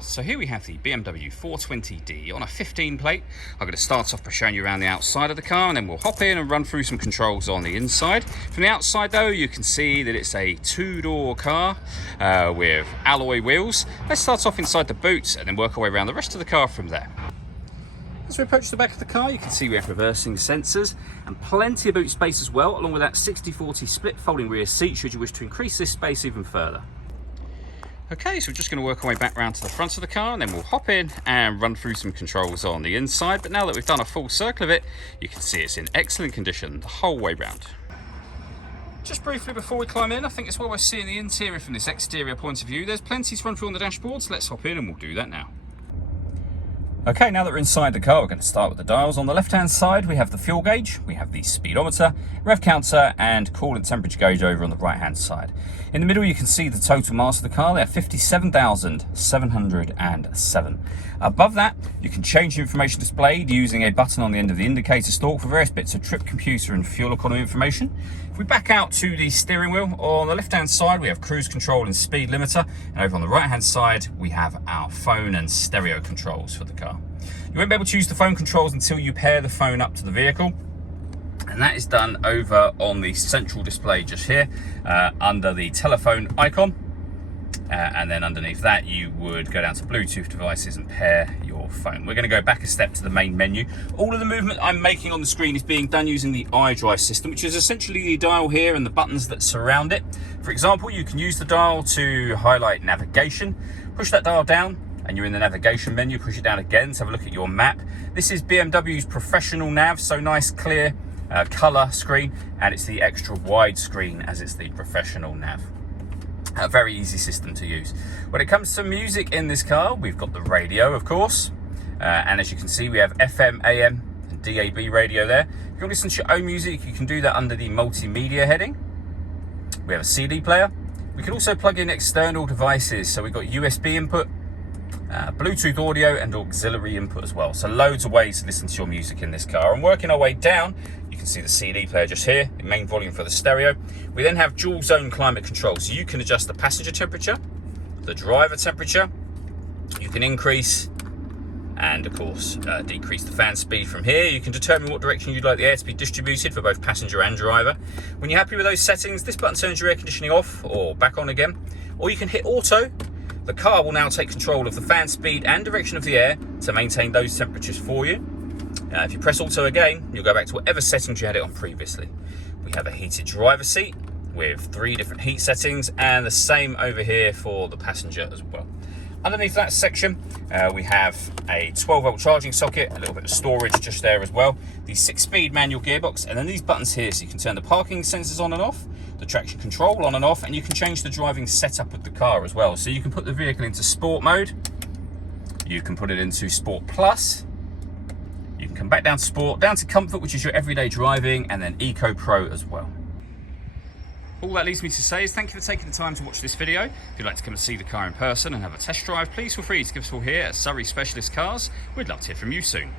So here we have the BMW 420d on a 15 plate. I'm going to start off by showing you around the outside of the car, and then we'll hop in and run through some controls on the inside. From the outside though, you can see that it's a two-door car with alloy wheels. Let's start off inside the boot and then work our way around the rest of the car from there. As we approach the back of the car, you can see we have reversing sensors and plenty of boot space as well, along with that 60/40 split folding rear seat should you wish to increase this space even further. Okay, so we're just going to work our way back round to the front of the car, and then we'll hop in and run through some controls on the inside. But now that we've done a full circle of it, you can see it's in excellent condition the whole way round. Just briefly before we climb in, I think it's well worth seeing the interior from this exterior point of view. There's plenty to run through on the dashboard, so let's hop in and we'll do that now. Okay, now that we're inside the car, we're going to start with the dials. On the left-hand side, we have the fuel gauge, we have the speedometer, rev counter, and coolant temperature gauge over on the right-hand side. In the middle, you can see the total mass of the car there, 57,707. Above that, you can change the information displayed using a button on the end of the indicator stalk for various bits of trip computer and fuel economy information. If we back out to the steering wheel, on the left-hand side, we have cruise control and speed limiter, and over on the right-hand side, we have our phone and stereo controls for the car. You won't be able to use the phone controls until you pair the phone up to the vehicle, and that is done over on the central display just here under the telephone icon, and then underneath that you would go down to Bluetooth devices and pair your phone. We're going to go back a step to the main menu. All of the movement I'm making on the screen is being done using the iDrive system, which is essentially the dial here and the buttons that surround it. For example, you can use the dial to highlight navigation. Push that dial down and you're in the navigation menu. Push it down again to have a look at your map. This is BMW's professional nav, so nice clear color screen, and it's the extra wide screen as it's the professional nav. A very easy system to use. When it comes to music in this car, we've got the radio, of course, and as you can see, we have FM, AM, and DAB radio there. If you want to listen to your own music, you can do that under the multimedia heading. We have a CD player. We can also plug in external devices, so we've got USB input, Bluetooth audio, and auxiliary input as well. So loads of ways to listen to your music in this car. And working our way down, you can see the CD player just here, the main volume for the stereo. We then have dual zone climate control, so you can adjust the passenger temperature, the driver temperature. You can increase and of course decrease the fan speed from here. You can determine what direction you'd like the air to be distributed for both passenger and driver. When you're happy with those settings, this button turns your air conditioning off or back on again, or you can hit auto. The car will now take control of the fan speed and direction of the air to maintain those temperatures for you. If you press auto again, you'll go back to whatever settings you had it on previously. We have a heated driver seat with 3 different heat settings, and the same over here for the passenger as well. Underneath that section, we have a 12-volt charging socket, a little bit of storage just there as well, the 6-speed manual gearbox, and then these buttons here, so you can turn the parking sensors on and off, the traction control on and off, and you can change the driving setup of the car as well. So you can put the vehicle into sport mode, you can put it into sport plus, you can come back down to sport, down to comfort, which is your everyday driving, and then eco pro as well. All that leaves me to say is thank you for taking the time to watch this video. If you'd like to come and see the car in person and have a test drive, please feel free to give us a call here at Surrey Specialist Cars. We'd love to hear from you soon.